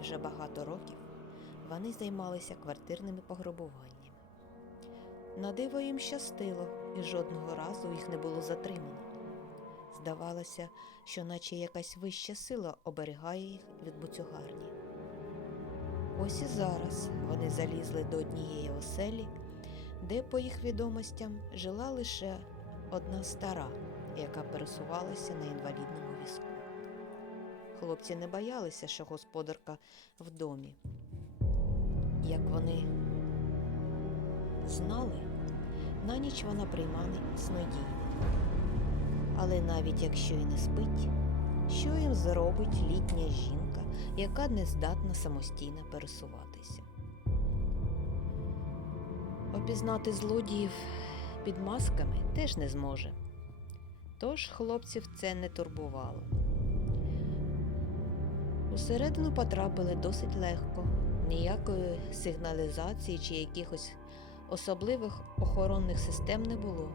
Вже багато років вони займалися квартирними пограбуваннями. На диво їм щастило, і жодного разу їх не було затримано. Здавалося, що наче якась вища сила оберігає їх від буцюгарні. Ось і зараз вони залізли до однієї оселі, де, по їх відомостям, жила лише одна стара, яка пересувалася на інвалідному. Хлопці не боялися, що господарка в домі. Як вони знали, на ніч вона приймає снодійне. Але навіть якщо і не спить, що їм зробить літня жінка, яка не здатна самостійно пересуватися? Опізнати злодіїв під масками теж не зможе. Тож хлопців це не турбувало. Усередину потрапили досить легко, ніякої сигналізації чи якихось особливих охоронних систем не було.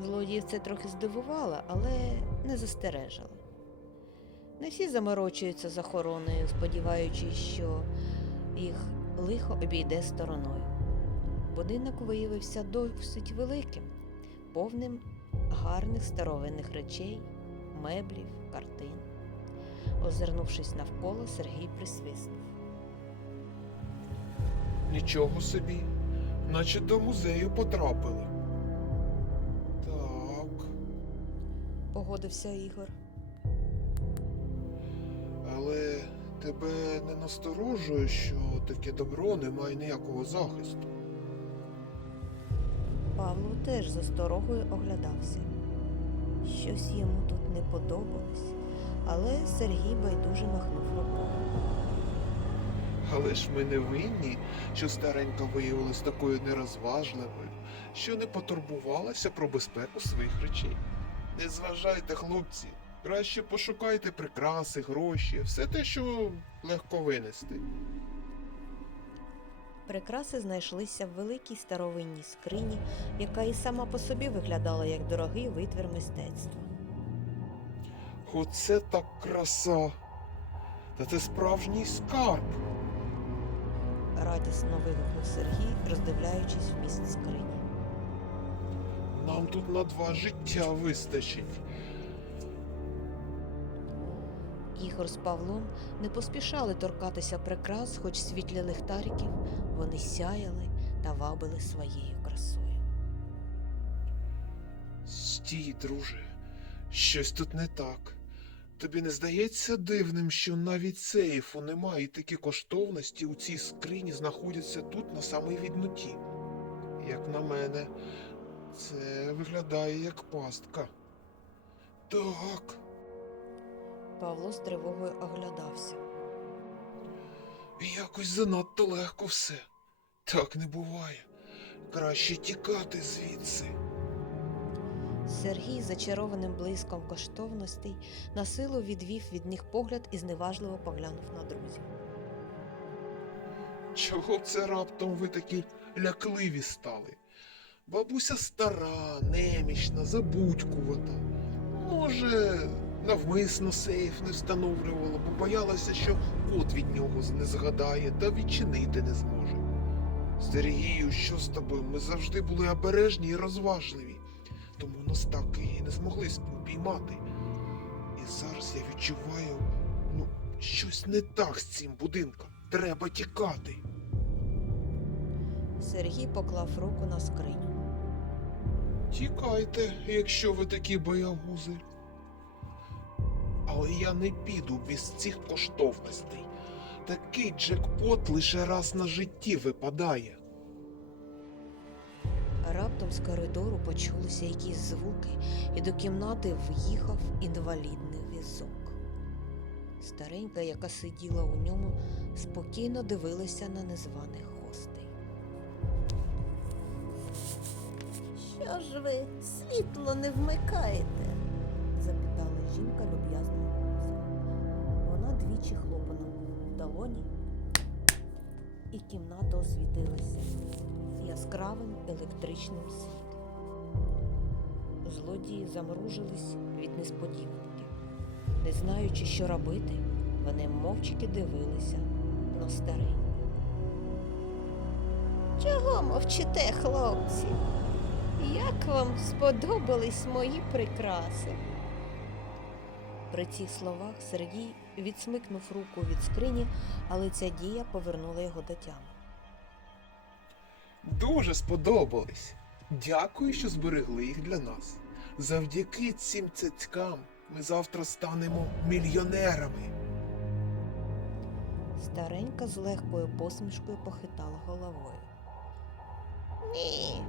Злодіїв це трохи здивувало, але не застережило. Не всі заморочуються з охороною, сподіваючись, що їх лихо обійде стороною. Будинок виявився досить великим, повним гарних старовинних речей, меблів, картин. Озирнувшись навколо, Сергій присвиснув. Нічого собі, наче до музею потрапили. Так, Погодився Ігор. але тебе не насторожує, що таке добро не має ніякого захисту. Павло теж з осторогою оглядався. Щось йому тут не подобалось, але Сергій байдуже махнув рукою. Але ж ми не винні, що старенька виявилась такою нерозважливою, що не потурбувалася про безпеку своїх речей. Не зважайте, хлопці, краще пошукайте прикраси, гроші, все те, що легко винести. Прикраси знайшлися в великій старовинній скрині, яка і сама по собі виглядала як дорогий витвір мистецтва. Оце так краса. Та це справжній скарб. Радісно вигукнув Сергій, роздивляючись вміст скрині. Нам тут на два життя вистачить. Ігор з Павлом не поспішали торкатися прикрас, хоч світлі лихтариків вони сяяли та вабили своєю красою. Стій, друже, щось тут не так. Тобі не здається дивним, що навіть сейфу немає і такі коштовності у цій скрині знаходяться тут на самій відноті. Як на мене, це виглядає як пастка. Так, Павло з тривогою оглядався. якось занадто легко все. Так не буває. Краще тікати звідси. Сергій, зачарованим блиском коштовностей, на силу відвів від них погляд і зневажливо поглянув на друзів. Чого це раптом ви такі лякливі стали? Бабуся стара, немічна, забудькувата. Може, навмисно сейф не встановлювала, бо боялася, що кот від нього не згадає та відчинити не зможе. Сергію, що з тобою? Ми завжди були обережні і розважливі, тому нас так і не змогли спіймати. І зараз я відчуваю, ну, щось не так з цим будинком. Треба тікати. Сергій поклав руку на скриню. Тікайте, якщо ви такі боягузи. Але я не піду без цих коштовностей. Такий джекпот лише раз на житті випадає. Раптом з коридору почулися якісь звуки, і до кімнати в'їхав інвалідний візок. Старенька, яка сиділа у ньому, спокійно дивилася на незваних гостей. Що ж ви світло не вмикаєте? запитала жінка люб'язним голосом. Вона двічі хлопнула в долоні, і кімната освітилася яскравим електричним світлом. Злодії замружились від несподіванки. Не знаючи, що робити, Вони мовчки дивилися на стареньку. Чого мовчите, хлопці? Як вам сподобались мої прикраси? При цих словах Сергій відсмикнув руку від скрині, але ця дія повернула його до тями. Дуже сподобались. Дякую, що зберегли їх для нас. Завдяки цим цяцькам ми завтра станемо мільйонерами. Старенька з легкою посмішкою похитала головою. Ні,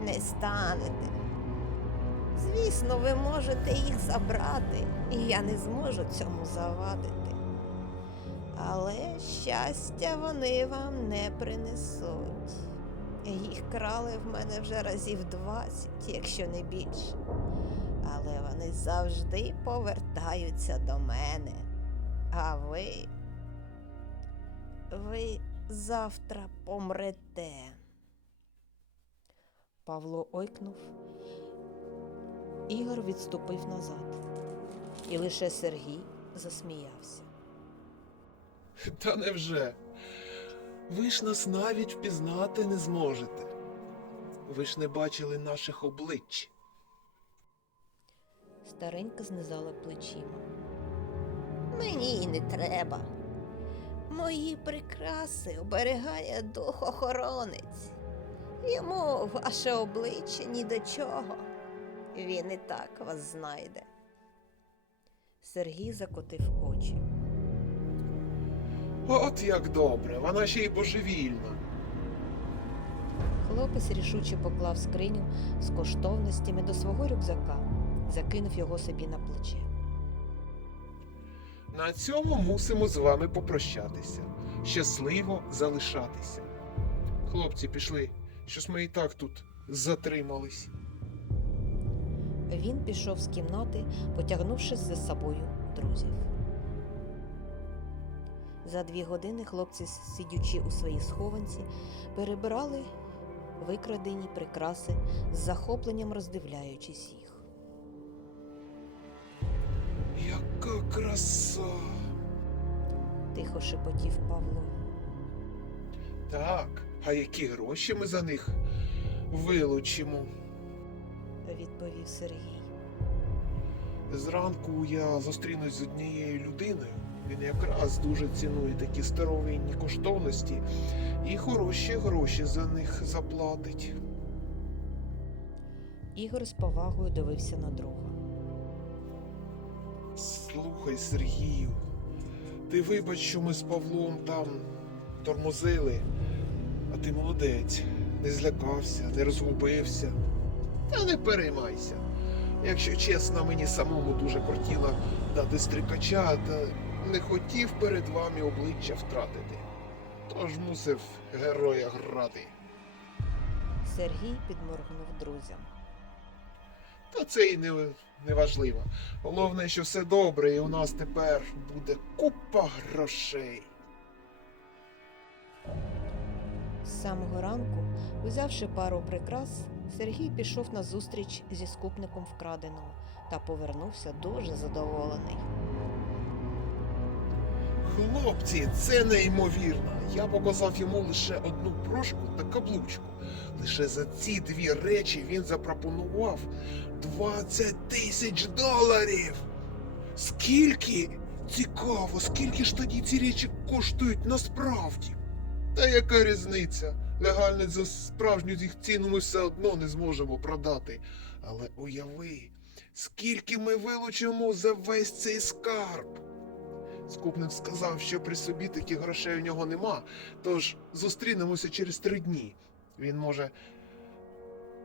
не станете. Звісно, ви можете їх забрати, і я не зможу цьому завадити. Але щастя вони вам не принесуть. Їх крали в мене вже разів двадцять, якщо не більше. Але вони завжди повертаються до мене. А ви ви завтра помрете. Павло ойкнув. Ігор відступив назад. І лише Сергій засміявся. Та невже? Ви ж нас навіть впізнати не зможете. Ви ж не бачили наших облич. Старенька знизала плечима. Мені й не треба. Мої прикраси оберігає дух-охоронець. Йому ваше обличчя ні до чого. Він і так вас знайде. Сергій закотив очі. От як добре, вона ще й божевільна. Хлопець рішуче поклав скриню з коштовностями до свого рюкзака, закинув його собі на плече. На цьому мусимо з вами попрощатися. Щасливо залишатися. Хлопці, пішли. Щось ми і так тут затримались. Він пішов з кімнати, потягнувши за собою друзів. За дві години хлопці, сидячи у своїй схованці, перебирали викрадені прикраси з захопленням роздивляючись їх. Яка краса! Тихо шепотів Павло. Так, а які гроші ми за них вилучимо? відповів Сергій. Зранку я зустрінусь з однією людиною. Він якраз дуже цінує такі старовинні коштовності і хороші гроші за них заплатить. Ігор з повагою дивився на друга. Слухай, Сергію, ти вибач, що ми з Павлом там тормозили, а ти молодець, не злякався, не розгубився. Та не переймайся. Якщо чесно, мені самому дуже кортіло дати стрикача, та не хотів перед вами обличчя втратити. Тож мусив героя грати. Сергій підморгнув друзям. Та це і не, не важливо. Головне, що все добре, і у нас тепер буде купа грошей. З самого ранку, узявши пару прикрас, Сергій пішов на зустріч зі скупником вкраденого та повернувся дуже задоволений. Хлопці, це неймовірно. Я показав йому лише одну прошку та каблучку. Лише за ці дві речі він запропонував 20 тисяч доларів. Скільки? Цікаво, скільки ж тоді ці речі коштують насправді? Та яка різниця? Легально за справжню їх ціну ми все одно не зможемо продати. Але уяви, скільки ми вилучимо за весь цей скарб. Скупник сказав, що при собі таких грошей у нього нема, тож зустрінемося через три дні. Він може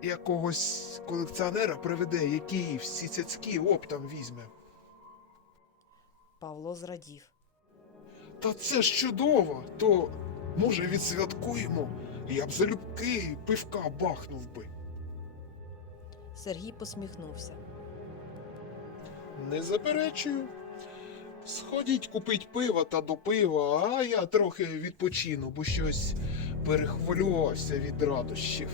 якогось колекціонера приведе, який всі цяцькі оптом візьме. Павло зрадів. Та це ж чудово, то може відсвяткуємо. Я б залюбки пивка бахнув би. Сергій посміхнувся. Не заперечую. Сходіть купить пива та до пива, а я трохи відпочину, бо щось перехвилювався від радощів.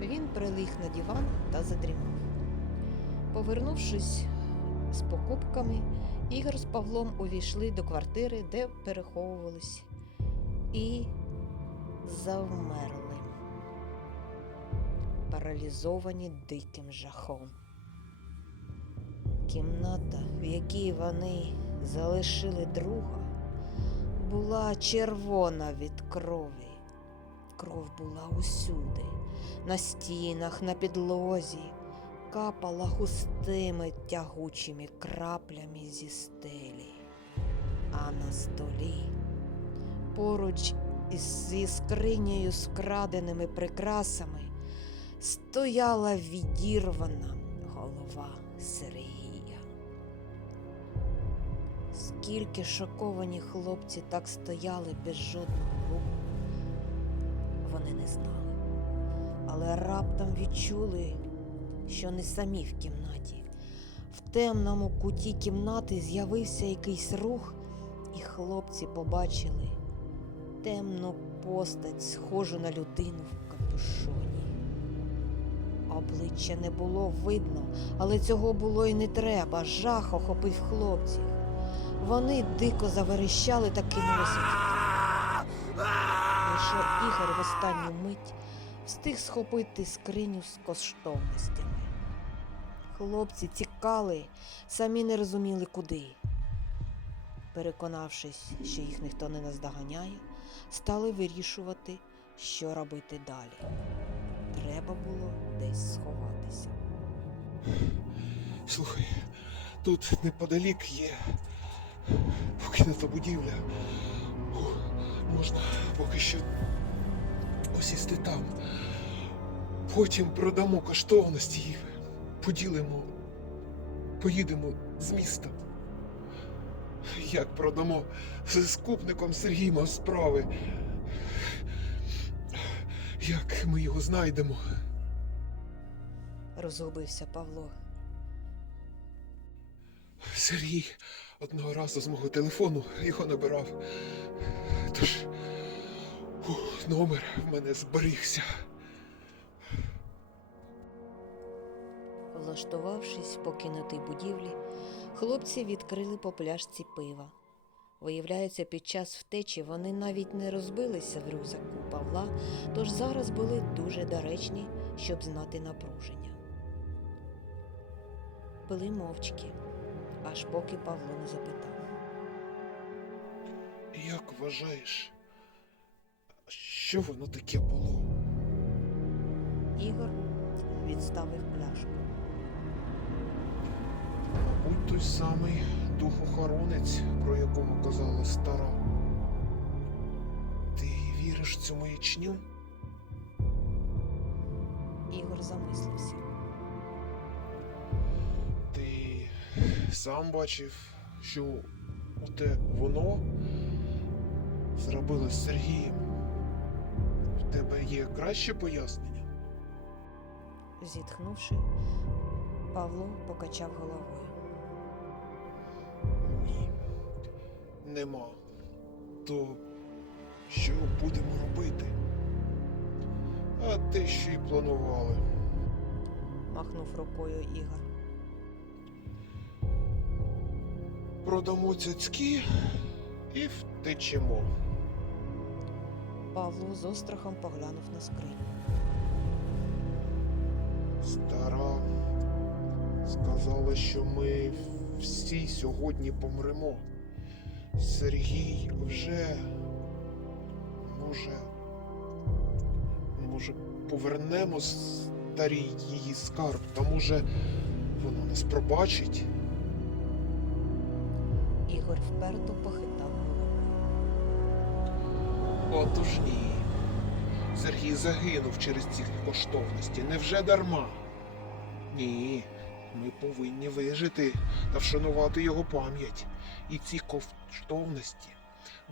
Він приліг на диван та задрімав. Повернувшись з покупками, Ігор з Павлом увійшли до квартири, де переховувались, і завмерли, паралізовані диким жахом. Кімната, в якій вони залишили друга, була червона від крові. Кров була усюди, на стінах, на підлозі, капала густими тягучими краплями зі стелі. А на столі, поруч зі скринею з вкраденими прикрасами, стояла відірвана голова Сергія. Скільки шоковані хлопці так стояли без жодного руху, вони не знали, але раптом відчули, що не самі в кімнаті. В темному куті кімнати з'явився якийсь рух, і хлопці побачили темну постать, схожу на людину в капюшоні. Обличчя не було видно, але цього було і не треба. Жах охопив хлопців. Вони дико заверещали та кинулися. Лише Ігор в останню мить встиг схопити скриню з коштовностями. Хлопці тікали, самі не розуміли куди. Переконавшись, що їх ніхто не наздоганяє, стали вирішувати, що робити далі. Треба було десь сховатися. Слухай, тут неподалік є покинута будівля. Можна поки що осісти там. Потім продамо коштовності поділимо, поїдемо з міста. Як продамо з скупником Сергій мав справи. Як ми його знайдемо? Розгубився Павло. Сергій одного разу з мого телефону його набирав. Тож ух, номер в мене зберігся. Влаштувавшись в будівлі, хлопці відкрили по пляшці пива. Виявляється, під час втечі вони навіть не розбилися в рюкзаку Павла, тож зараз були дуже доречні, щоб знати напруження. Пили мовчки, аж поки Павло не запитав. Як вважаєш, що воно таке було? Ігор відставив пляшку. Мабуть, той самий духохоронець, про якому казала стара. Ти віриш в цю маячню? Ігор замислився. Сам бачив, що оте воно зробило з Сергієм. В тебе є краще пояснення? Зітхнувши, Павло покачав головою. Ні. Нема. То що будемо робити? А те, що й планували. Махнув рукою Ігор. Продамо цяцькі і втечемо. Павло з острахом поглянув на скриню. Стара сказала, що ми всі сьогодні помремо. Сергій вже може. Може, повернемо старій її скарб, та може вона нас пробачить. Ігор вперто похитав головою. Отож ні. Сергій загинув через ці коштовності. Невже дарма? Ні. Ми повинні вижити та вшанувати його пам'ять. І ці коштовності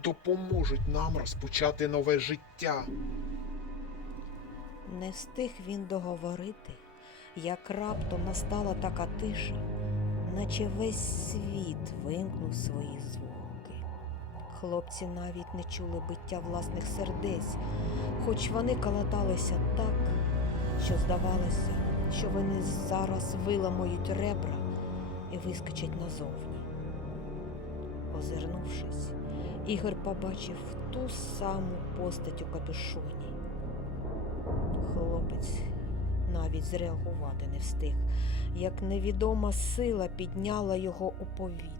допоможуть нам розпочати нове життя. Не встиг він договорити, як раптом настала така тиша, наче весь світ вимкнув свої звуки. Хлопці навіть не чули биття власних сердець, хоч вони калаталися так, що здавалося, що вони зараз виламають ребра і вискочать назовні. Озирнувшись, Ігор побачив ту саму постать у капюшоні. Хлопець навіть зреагувати не встиг, як невідома сила підняла його у повітря.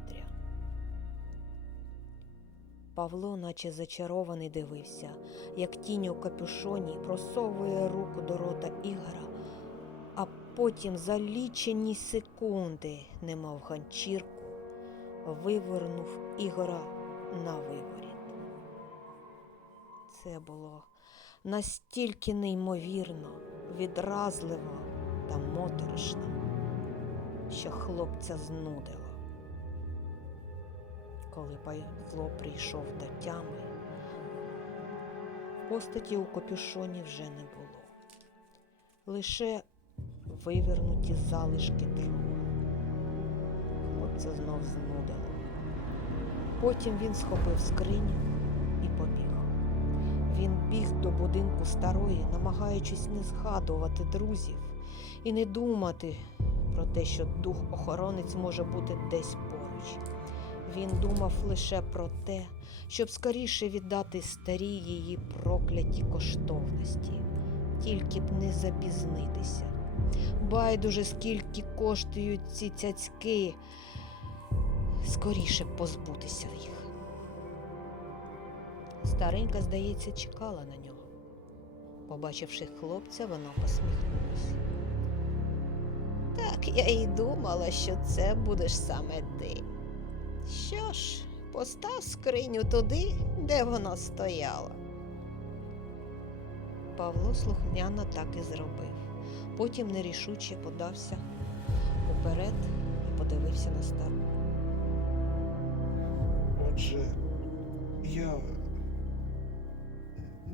Павло, наче зачарований, дивився, як тінь у капюшоні просовує руку до рота Ігора, а потім за лічені секунди, немов ганчірку, вивернув Ігора на виворіт. Це було настільки неймовірно, відразливо та моторошно, що хлопця знудило. Коли Павло прийшов до тями, постаті у капюшоні вже не було. Лише вивернуті залишки трупа. Хлопця знов знудило. Потім він схопив скриню і побіг. Він біг до будинку старої, намагаючись не згадувати друзів і не думати про те, що дух охоронець може бути десь поруч. Він думав лише про те, щоб скоріше віддати старій її прокляті коштовності, тільки б не запізнитися. Байдуже, скільки коштують ці цяцьки, скоріше позбутися їх. Старенька, здається, чекала на нього. Побачивши хлопця, вона посміхнулася. Так я і думала, що це будеш саме ти. Що ж, постав скриню туди, де вона стояла. Павло слухняно так і зробив. Потім нерішуче подався уперед і подивився на стару. Отже, я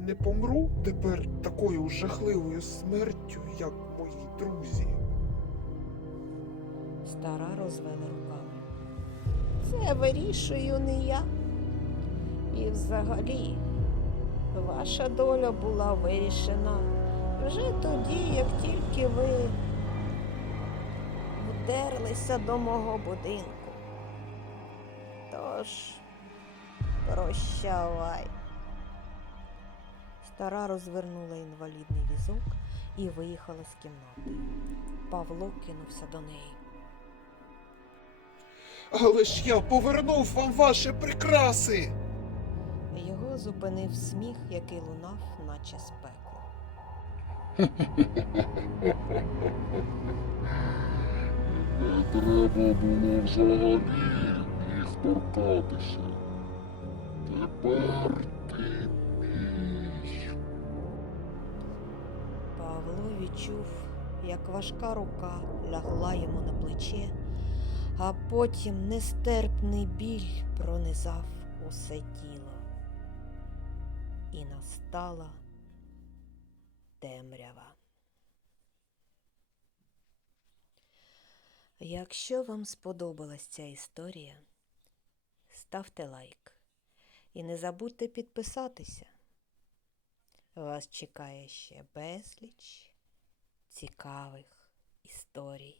не помру тепер такою жахливою смертю, як мої друзі. Стара розвела руками. Це вирішую не я. І взагалі, ваша доля була вирішена вже тоді, як тільки ви вдерлися до мого будинку. Тож, прощавай. Стара розвернула інвалідний візок і виїхала з кімнати. Павло кинувся до неї. Але ж я повернув вам ваші прикраси. Його зупинив сміх, який лунав, наче з пекла. Не треба було взагалі їх торкатися. Тепер Павло відчув, як важка рука лягла йому на плече, а потім нестерпний біль пронизав усе тіло. І настала темрява. Якщо вам сподобалась ця історія, ставте лайк і не забудьте підписатися. Вас чекає ще безліч цікавих історій.